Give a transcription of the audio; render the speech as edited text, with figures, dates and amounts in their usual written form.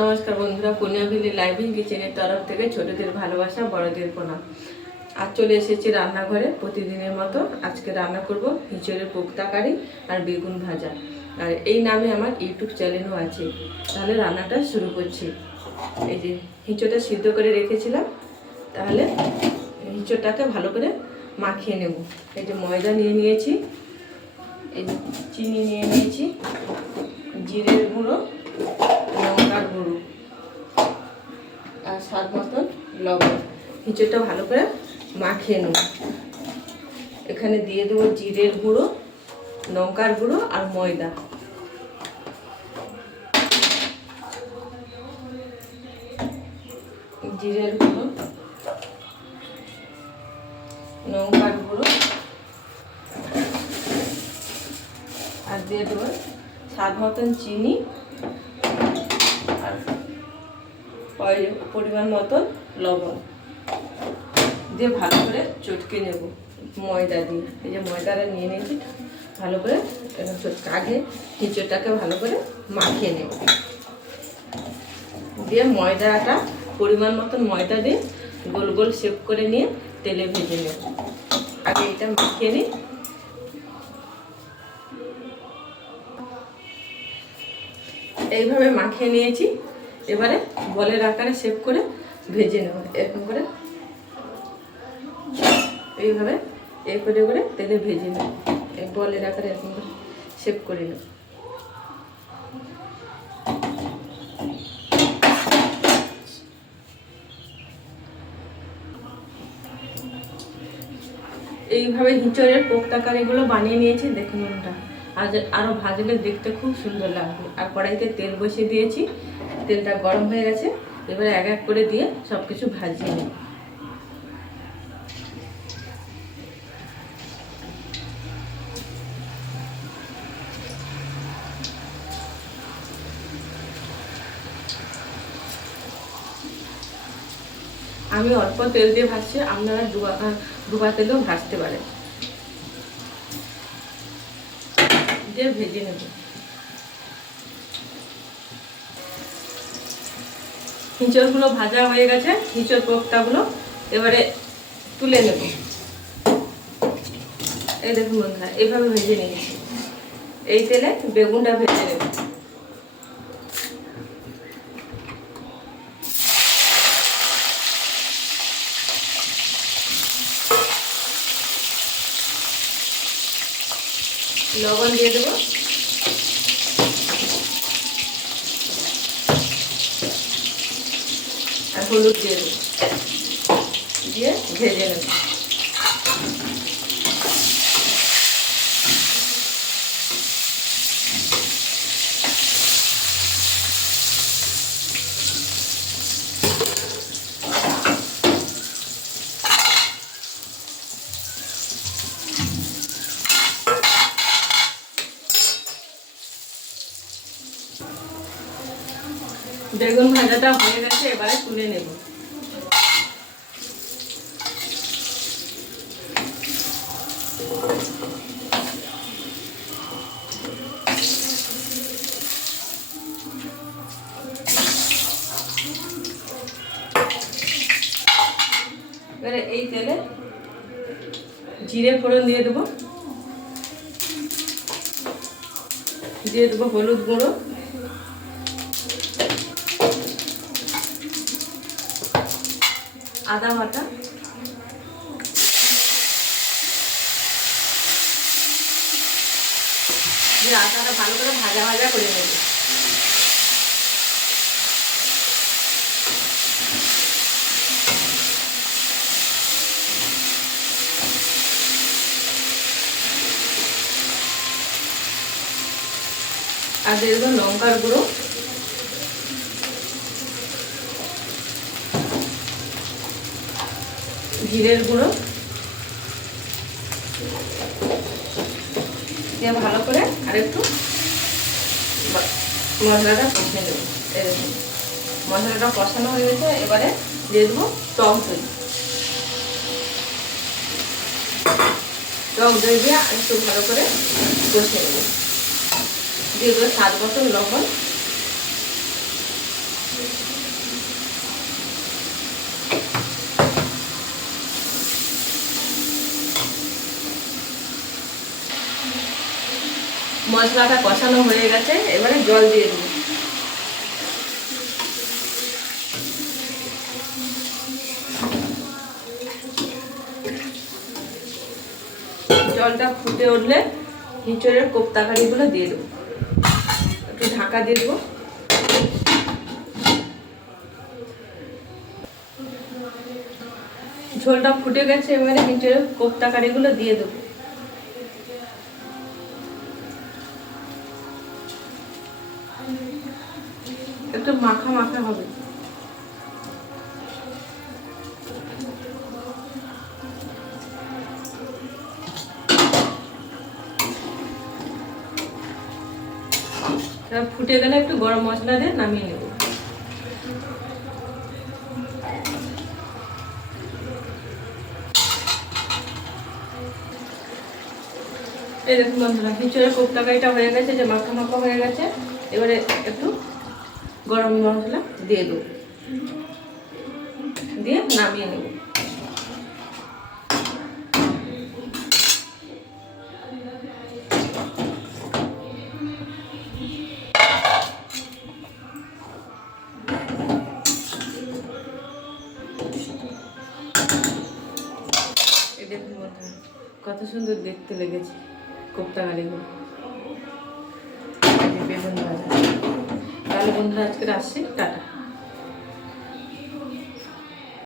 নমস্কার বন্ধুরা, পুনিয়াভিলি লাইভিং কিচেনের তরফ থেকে ছোটদের ভালোবাসা, বড়দের প্রণাম। আজ চলে এসেছি রান্নাঘরে প্রতিদিনের মতো। আজকে রান্না করব হিঁচড়ের পোক্তা কারি আর বেগুন ভাজা। আর এই নামে আমার ইউটিউব চ্যানেলও আছে। তাহলে রান্নাটা শুরু করছি। এই যে হিঁচড়টা সিদ্ধ করে রেখেছিলাম, তাহলে হিঁচড়টাকে ভালো করে মাখিয়ে নেব। এই যে ময়দা নিয়ে নিয়েছি, এই যে চিনি নিয়ে নিয়েছি, জিরের গুঁড়ো, লঙ্কার গুঁড়ো আর স্বাদ মতন লবণ। হিঁচড়টা ভালো করে মাখিয়ে নেব। এখানে দিয়ে দেবো জিরের গুঁড়ো, লঙ্কার গুঁড়ো আর ময়দা। জিরের গুঁড়ো, লঙ্কার গুঁড়ো আর দিয়ে দেবো স্বাদ মতন চিনি আর পরিমাণ মতন লবণ দিয়ে ভালো করে চটকে নেব ময়দা দিয়ে। এই যে ময়দাটা নিয়ে নিয়েছি, ভালো করে আগে হিঁচড়টাকে ভালো করে মাখিয়ে নেব। দিয়ে ময়দাটা পরিমাণ মতন ময়দা দিয়ে গোল গোল শেপ করে নিয়ে তেলে ভেজে নেব। আগে এটা মাখিয়ে নিই। এইভাবে মাখিয়ে নিয়েছি, এবারে বলের আকারে শেপ করে ভেজে নেব। এরকম করে এইভাবে করে করে তেলে ভেজে নেব। এই বলের আকারে এরকম করে শেপ করে নেব। এইভাবে হিঁচড়ের পোক্তা কারিগুলো বানিয়ে নিয়েছি। দেখুন এটা আরও ভাজলে দেখতে খুব সুন্দর লাগবে। আর কড়াইতে তেল বসিয়ে দিয়েছি, তেলটা গরম হয়ে গেছে। এবারে এক এক করে দিয়ে সব কিছু ভাজিয়ে নেব। আমি অল্প তেল দিয়ে ভাজছি, আপনারা ডুবা তেলেও ভাজতে পারেন। দিয়ে ভেজে নেব। হিঁচড়গুলো ভাজা হয়ে গেছে, হিঁচড় পোক্তাগুলো এবারে তুলে নেব। এই দেখুন বন্ধুরা, এইভাবে ভেজে নিয়েছি। এই তেলে বেগুনটা ভেজে নেব। লবণ দিয়ে দেবো, আর হলুদ দিয়ে দেবো, দিয়ে ভেজে নেব। বেগুন ভাজাটা হয়ে গেছে, এবারে তুলে নেব। এবারে এই তেলে জিরে ফোড়ন দিয়ে দেবো, দিয়ে দেবো হলুদ গুঁড়ো, আদা বাটা, দিয়ে আদাটা ভালো করে ভাজা ভাজা করে নেব। আর দিয়ে দেবো লঙ্কার গুঁড়ো, জিরের গুঁড়ো দিয়ে ভালো করে আর একটু মশলাটা কষিয়ে নেব। এরকম মশলাটা কষানো হয়ে গেছে, এবারে দিয়ে দেবো টক দই। টক দই দিয়ে একটু ভালো করে কষিয়ে নেব। দিয়ে দেবো স্বাদ মতন লবণ, মশলাটা কষানো হয়ে গেছে, এবারে জল দিয়ে দেবো। জলটা ফুটে উঠলে এঁচোড়ের কোপ্তাকারিগুলো দিয়ে দেবো, একটু ঢাকা দিয়ে দেবো। ঝোলটা ফুটে গেছে, এবারে এঁচোড়ের কোপ্তাকারিগুলো দিয়ে দেবো। একটু মাখা মাখা হবে। ফুটে গেলে একটু গরম মশলা দিয়ে নামিয়ে নেব। এই দেখুন বন্ধুরা, এঁচোড়ের কোপ্তাকারিটা হয়ে গেছে, যে মাখা মাখা হয়ে গেছে। এবারে একটু গরম মশলা দিয়ে দেবো, দিয়ে নামিয়ে নেব। এই দেখুন বন্ধুরা, কত সুন্দর দেখতে লেগেছে কোপ্তাকারিগুলো, বেগুন ভাজা। তাহলে বন্ধুরা আজকে আসছি, টাটা।